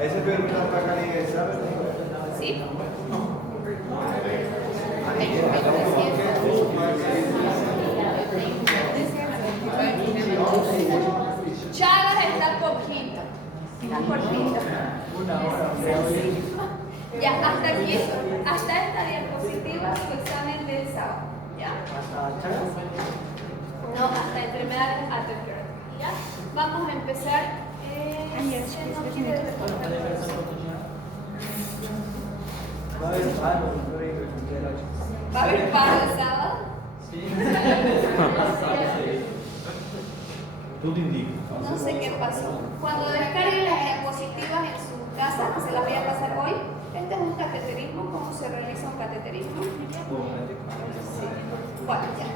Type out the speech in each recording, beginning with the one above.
Ese permite la calidad, ¿sabes? ¿Sí? Chagas está poquito. Está cortito. Ya, hasta aquí, hasta esta diapositiva su examen del sábado. ¿Ya? No, hasta enfermedades ateroscleróticas. ¿Ya? Vamos a empezar. ¿Va a haber paro el sábado? Sí. Todo indica. No sé qué pasó. Cuando descarguen las diapositivas en su casa, se las voy a pasar hoy. Este es un cateterismo. ¿Cómo se realiza un cateterismo? Sí. Bueno, ya.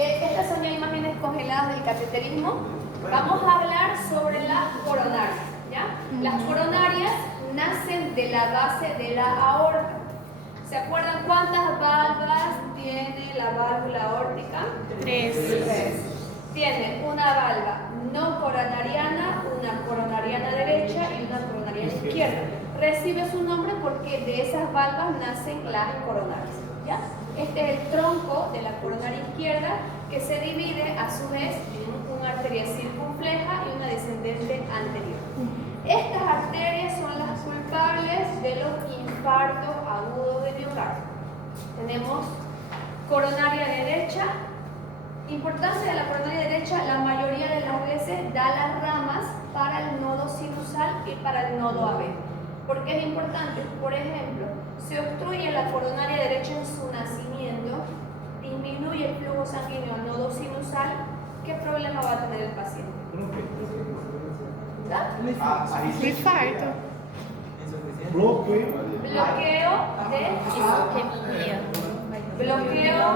Estas son ya imágenes congeladas del cateterismo. Vamos a hablar sobre las coronarias. ¿Ya? Las coronarias nacen de la base de la aorta. ¿Se acuerdan cuántas válvulas tiene la válvula aórtica? 3. Tiene una valva no coronariana, una coronariana derecha y una coronariana izquierda. Recibe su nombre porque de esas valvas nacen las coronarias. ¿Ya? Este es el tronco de la coronaria izquierda que se divide a su vez en una arteria circunfleja y una descendente anterior. Estas arterias son las culpables de los infartos agudos de miocardio. Tenemos coronaria derecha. Importancia de la coronaria derecha, la mayoría de las veces da las ramas para el nodo sinusal y para el nodo AB. ¿Por qué es importante? Por ejemplo, se obstruye la coronaria derecha en su nacimiento, disminuye el flujo sanguíneo al nodo sinusal, ¿qué problema va a tener el paciente? Infarto. Bloqueo de isquemia. Bloqueo.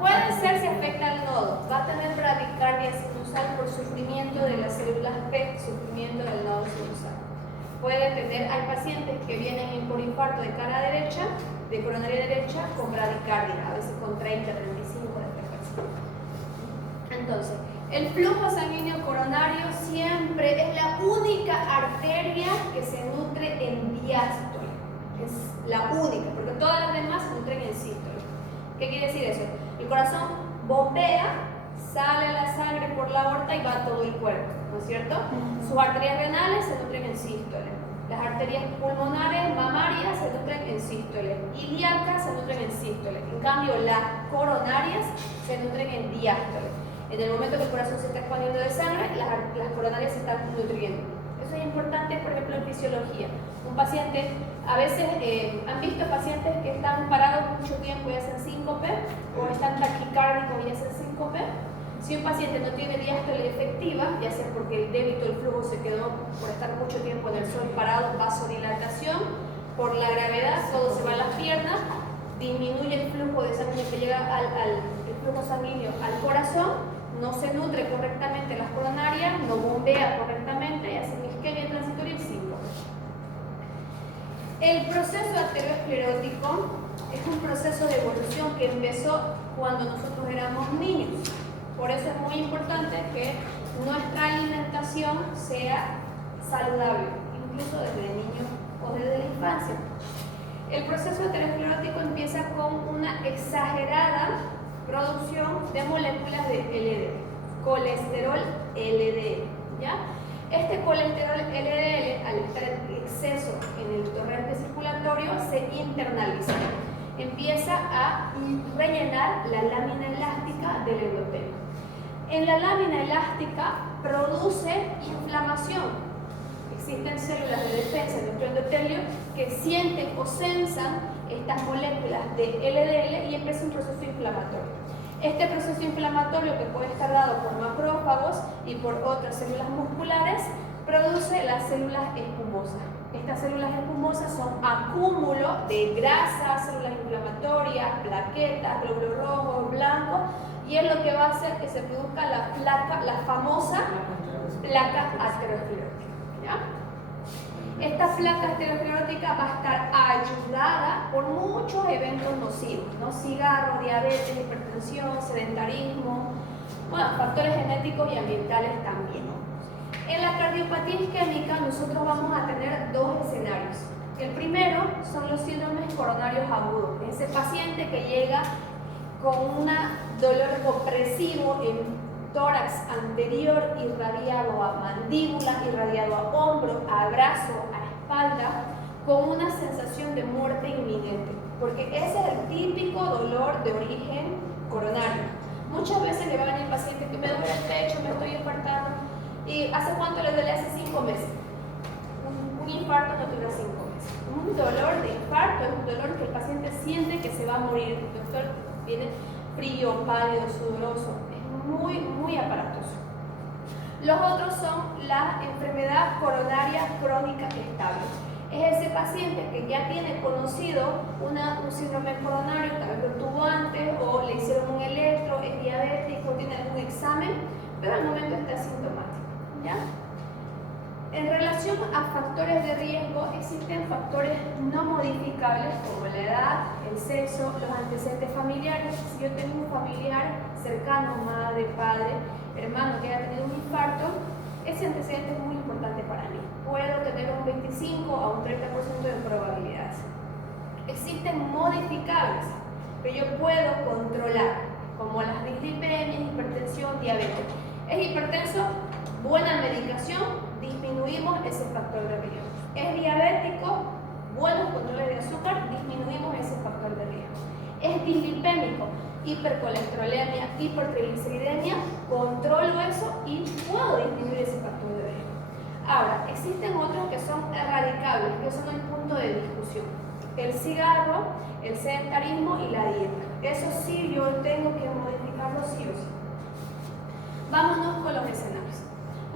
Puede ser si afecta al nodo. Va a tener bradicardia sinusal por sufrimiento de las células P, sufrimiento del nodo sinusal. Puede tener, hay pacientes que vienen por infarto de cara derecha, de coronaria derecha, con bradicardia, a veces con 30, 35 de frecuencia. Entonces, el flujo sanguíneo coronario siempre es la única arteria que se nutre en diástole. Es la única, porque todas las demás se nutren en sístole. ¿Qué quiere decir eso? El corazón bombea, sale la sangre por la aorta y va a todo el cuerpo, ¿no es cierto? Sus arterias renales se nutren en sístole. Las arterias pulmonares, mamarias, se nutren en sístole. Ilíacas se nutren en sístole. En cambio, las coronarias se nutren en diástole. En el momento que el corazón se está expandiendo de sangre, las coronarias se están nutriendo. Eso es importante, por ejemplo, en fisiología. Un paciente, a veces han visto pacientes que están parados mucho tiempo y hacen síncope, o están taquicárdicos y hacen síncope. Si un paciente no tiene diástole efectiva, ya sea porque el débito del flujo se quedó por estar mucho tiempo en el sol parado, vasodilatación, por la gravedad, todo se va a las piernas, disminuye el flujo de sangre que llega el flujo sanguíneo al corazón, no se nutre correctamente las coronarias, no bombea correctamente y hace isquemia transitoria y síncope. El proceso aterosclerótico es un proceso de evolución que empezó cuando nosotros éramos niños. Por eso es muy importante que nuestra alimentación sea saludable, incluso desde niños o desde la infancia. El proceso aterosclerótico empieza con una exagerada producción de moléculas de LDL, colesterol LDL, ¿ya? Este colesterol LDL, al estar en exceso en el torrente circulatorio, se internaliza. Empieza a rellenar la lámina elástica del endotelio. En la lámina elástica produce inflamación. Existen células de defensa en nuestro endotelio que sienten o sensan estas moléculas de LDL y empieza un proceso inflamatorio. Este proceso inflamatorio, que puede estar dado por macrófagos y por otras células musculares, produce las células espumosas. Estas células espumosas son acúmulo de grasa, células inflamatorias, plaquetas, glóbulos rojos, blancos, y es lo que va a hacer que se produzca la famosa placa aterosclerótica. ¿Ya? Esta placa aterosclerótica va a estar ayudada por muchos eventos nocivos, ¿no? Cigarro, diabetes, hipertensión, sedentarismo, bueno, factores genéticos y ambientales también. En la cardiopatía isquémica nosotros vamos a tener dos escenarios. El primero son los síndromes coronarios agudos. Ese paciente que llega con un dolor opresivo en tórax anterior irradiado a mandíbula, irradiado a hombro, a brazo, a espalda, con una sensación de muerte inminente, porque ese es el típico dolor de origen coronario. Muchas veces le van al paciente que me duele el pecho, me estoy infartando. ¿Y hace cuánto le duele? Hace 5 meses. Un infarto no dura 5 meses. Un dolor de infarto es un dolor que el paciente siente que se va a morir. El doctor viene frío, pálido, sudoroso. Es muy aparatoso. Los otros son la enfermedad coronaria crónica estable. Es ese paciente que ya tiene conocido un síndrome coronario, tal vez lo tuvo antes o le hicieron un electro, es diabético, tiene algún examen, pero al momento está asintomático, ¿ya? En relación a factores de riesgo, existen factores no modificables como la edad, el sexo, los antecedentes familiares. Si yo tengo un familiar cercano, madre, padre, hermano que haya tenido un infarto, ese antecedente es muy importante para mí. Puedo tener un 25 a un 30% de probabilidades. Existen modificables que yo puedo controlar, como las dislipemias, hipertensión, diabetes. Es hipertenso, buena medicación, disminuimos ese factor de riesgo. Es diabético, buenos controles de azúcar, disminuimos ese factor de riesgo. Es dislipémico, hipercolesterolemia, hipertrigliceridemia, controlo eso y puedo disminuir ese factor de riesgo. Ahora, existen otros que son erradicables, que son el punto de discusión. El cigarro, el sedentarismo y la dieta. Eso sí, yo tengo que modificarlo sí o sí. Vámonos con los escenarios.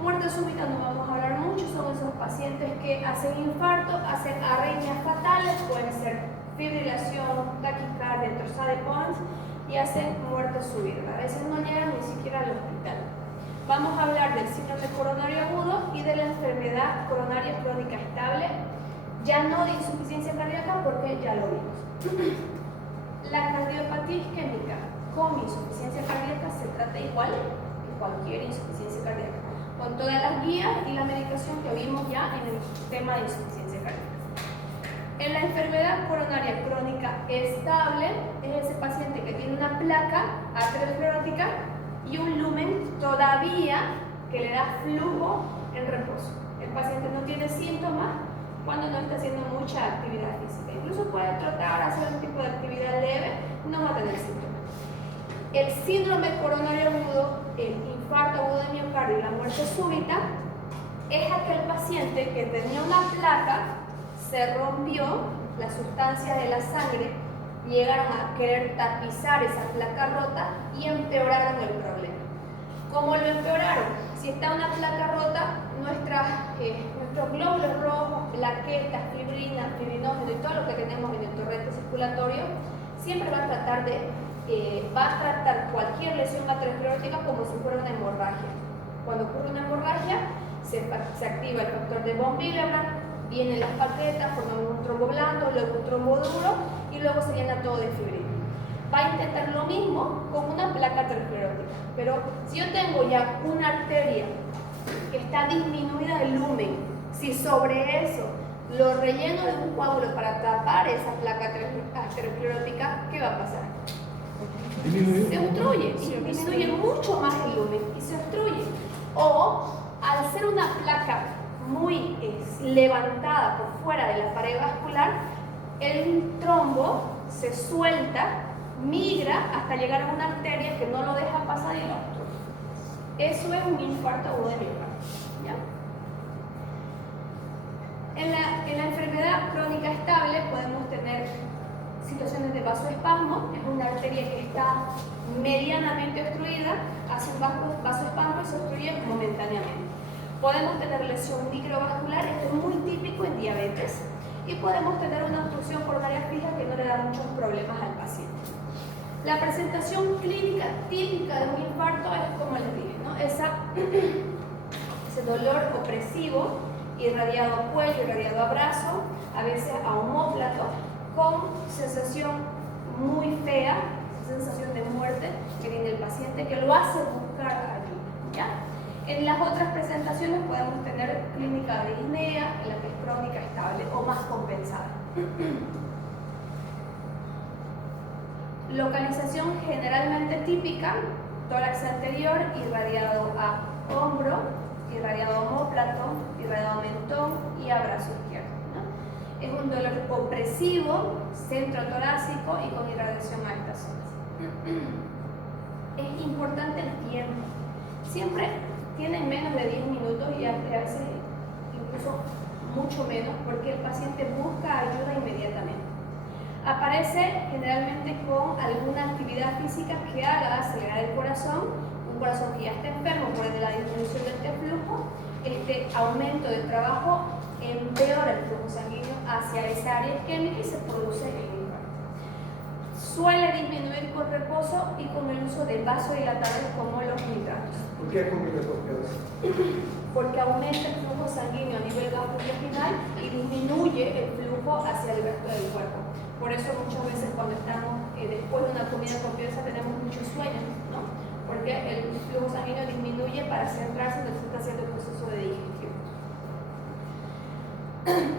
Muerte súbita no vamos a hablar mucho, son esos pacientes que hacen infarto, hacen arritmias fatales, pueden ser fibrilación, taquicardia, torsada de Pons y hacen muerte súbita. A veces no llegan ni siquiera al hospital. Vamos a hablar del síndrome coronario agudo y de la enfermedad coronaria crónica estable, ya no de insuficiencia cardíaca porque ya lo vimos. La cardiopatía isquémica con insuficiencia cardíaca se trata igual que cualquier insuficiencia cardíaca, con todas las guías y la medicación que vimos ya en el tema de insuficiencia cardíaca. En la enfermedad coronaria crónica estable es ese paciente que tiene una placa aterosclerótica y un lumen todavía que le da flujo en reposo. El paciente no tiene síntomas cuando no está haciendo mucha actividad física. Incluso puede tratar, hacer un tipo de actividad leve, no va a tener síntomas. El síndrome coronario agudo, el infarto agudo de miocardio y la muerte súbita es aquel paciente que tenía una placa, se rompió, las sustancias de la sangre llegaron a querer tapizar esa placa rota y empeoraron el problema. ¿Cómo lo empeoraron? Si está una placa rota, nuestros glóbulos rojos, plaquetas, fibrina, fibrinógeno y todo lo que tenemos en el torrente circulatorio, siempre va a tratar cualquier lesión aterosclerótica como si fuera una hemorragia. Cuando ocurre una hemorragia, se activa el factor de von Willebrand, vienen las plaquetas, forman un trombo blando, luego un trombo duro y luego se llena todo de fibrina. Va a intentar lo mismo con una placa aterosclerótica, pero si yo tengo ya una arteria que está disminuida del lumen, si sobre eso lo relleno de un coágulo para tapar esa placa aterosclerótica, ¿qué va a pasar? Se obstruye, y disminuye mucho más el lumen y se obstruye. O al ser una placa muy levantada por fuera de la pared vascular, el trombo se suelta, migra hasta llegar a una arteria que no lo deja pasar y lo obstruye. Eso es un infarto agudo de miocardio, ¿ya? En la enfermedad crónica estable podemos tener situaciones de vasoespasmo, es una arteria que está medianamente obstruida, hace un vasoespasmo y se obstruye momentáneamente. Podemos tener lesión microvascular, esto es muy típico en diabetes, y podemos tener una obstrucción coronaria fija que no le da muchos problemas al paciente. La presentación clínica típica de un infarto es como les dije, ¿no? Ese dolor opresivo, irradiado a cuello, irradiado a brazo, a veces a omóplato, con sensación muy fea, sensación de muerte que tiene el paciente, que lo hace buscar ayuda, ¿ya? En las otras presentaciones podemos tener clínica de disnea, en la que es crónica estable o más compensada. Localización generalmente típica, tórax anterior, irradiado a hombro, irradiado a omóplato, irradiado a mentón y a brazo izquierdo, ¿no? Es un dolor opresivo, centro torácico y con irradiación a estas zonas. Es importante el tiempo. Siempre tienen menos de 10 minutos y a veces incluso mucho menos, porque el paciente busca ayuda inmediatamente. Aparece generalmente con alguna actividad física que haga acelerar el corazón, un corazón que ya está enfermo por la disminución de este flujo. Este aumento de trabajo empeora el flujo sanguíneo hacia esa área isquémica y se produce el infarto. Suele disminuir con reposo y con el uso de vasodilatadores como los nitratos. ¿Por qué con microscopios? Porque aumenta el flujo sanguíneo a nivel gastrointestinal y disminuye el flujo hacia el resto del cuerpo. Por eso muchas veces cuando estamos después de una comida copiosa tenemos mucho sueño, ¿no? Porque el flujo sanguíneo disminuye para centrarse en lo que se está haciendo el proceso de digestión.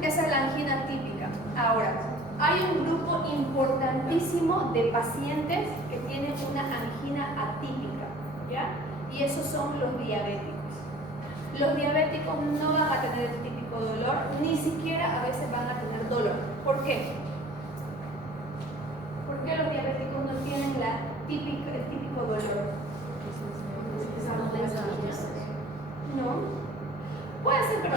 Esa es la angina típica. Ahora, hay un grupo importantísimo de pacientes que tienen una angina atípica, ¿ya? Y esos son los diabéticos. Los diabéticos no van a tener el típico dolor, ni siquiera a veces van a tener dolor. ¿Por qué? ¿Por qué los diabéticos no tienen el típico dolor? No. Puede ser, pero...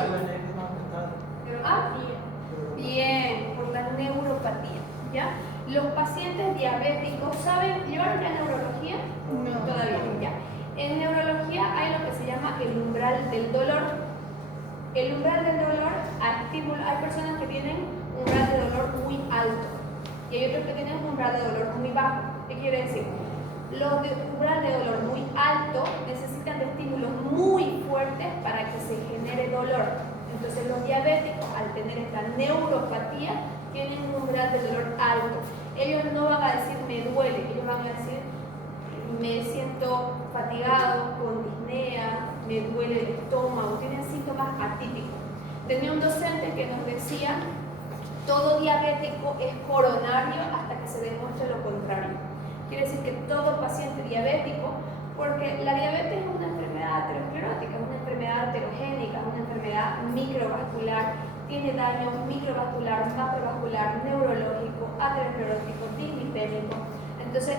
Bien, por la neuropatía, ¿ya? Los pacientes diabéticos, ¿saben? ¿Llevaron ya neurología? No. Todavía, ya. En neurología hay lo que se llama el umbral del dolor. El umbral del dolor, hay personas que tienen un umbral de dolor muy alto y hay otros que tienen un umbral de dolor muy bajo. ¿Qué quiere decir? Los de umbral de dolor muy alto necesitan de estímulos muy fuertes para que se genere dolor. Entonces los diabéticos, al tener esta neuropatía, tienen un umbral de dolor alto. Ellos no van a decir me duele, ellos van a decir me siento fatigado, con disnea, me duele el estómago, tienen síntomas atípicos. Tenía un docente que nos decía todo diabético es coronario hasta que se demuestre lo contrario. Quiere decir que todo paciente diabético, porque la diabetes es una enfermedad aterosclerótica, es una enfermedad heterogénica, es una enfermedad microvascular, tiene daño microvascular, macrovascular, neurológico, aterosclerótico, dislipémico. Entonces,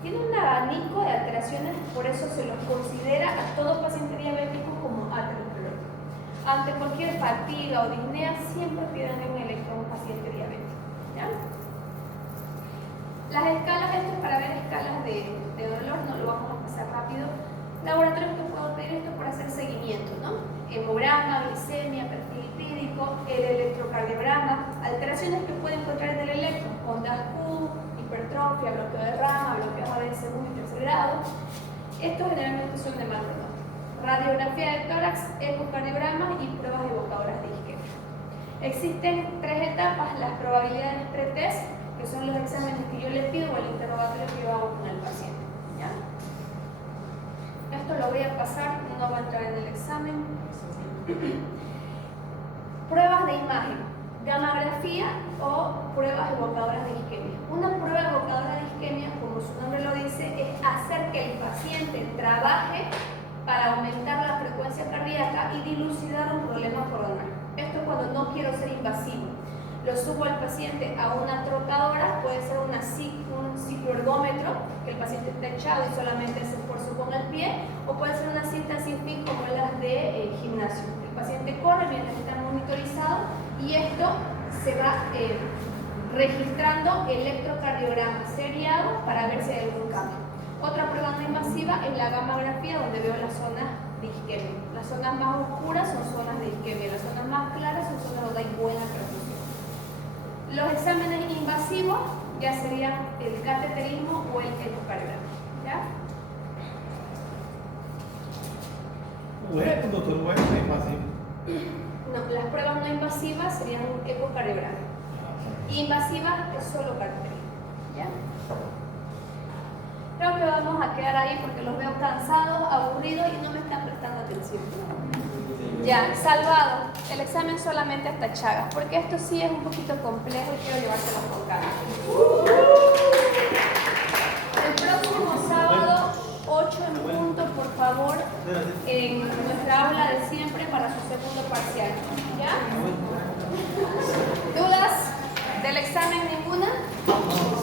tiene un abanico de alteraciones, por eso se los considera a todo paciente diabético como aterosclerótico. Ante cualquier fatiga o disnea, siempre piden un electro a un paciente diabético, ¿ya? Las escalas, esto es para ver escalas de dolor, no lo vamos a pasar rápido. Laboratorios que puedo pedir esto para hacer seguimiento, ¿no? Hemograma, glicemia, perfil lipídico, el electrocardiograma, alteraciones que puede encontrar en el electro, ondas Q, hipertrofia, bloqueo de rama, bloqueo de segundo y tercer grado. Estos generalmente son de mal pronóstico. Radiografía de tórax, ecocardiograma y pruebas evocadoras de isquemia. Existen 3 etapas, las probabilidades pretest, que son los exámenes que yo le pido o el interrogatorio que yo hago con el paciente, ¿ya? Esto lo voy a pasar, no va a entrar en el examen. Pruebas de imagen, gammagrafía o pruebas evocadoras de isquemia. Una prueba evocadora de isquemia, como su nombre lo dice, es hacer que el paciente trabaje para aumentar la frecuencia cardíaca y dilucidar un problema coronal. Esto es cuando no quiero ser invasivo. Lo subo al paciente a una trotadora, puede ser un cicloergómetro, que el paciente está echado y solamente hace esfuerzo con el pie, o puede ser una cinta sin fin como las de gimnasio. El paciente corre, viene a estar monitorizado y esto se va registrando electrocardiograma seriado para ver si hay algún cambio. Otra prueba no invasiva es la gammagrafía, donde veo las zonas de isquemia. Las zonas más oscuras son zonas de isquemia, las zonas más claras son zonas donde hay buena perfusión. Los exámenes invasivos ya serían el cateterismo o el ecocardiograma, ¿ya? Bueno, doctor, bueno, es invasivo. No, las pruebas no invasivas serían un ecocardiograma. Invasivas es solo cateterismo, ¿ya? Creo que vamos a quedar ahí porque los veo cansados, aburridos y no me están prestando atención. Ya, salvado. El examen solamente hasta Chagas, porque esto sí es un poquito complejo y quiero llevárselo con calma.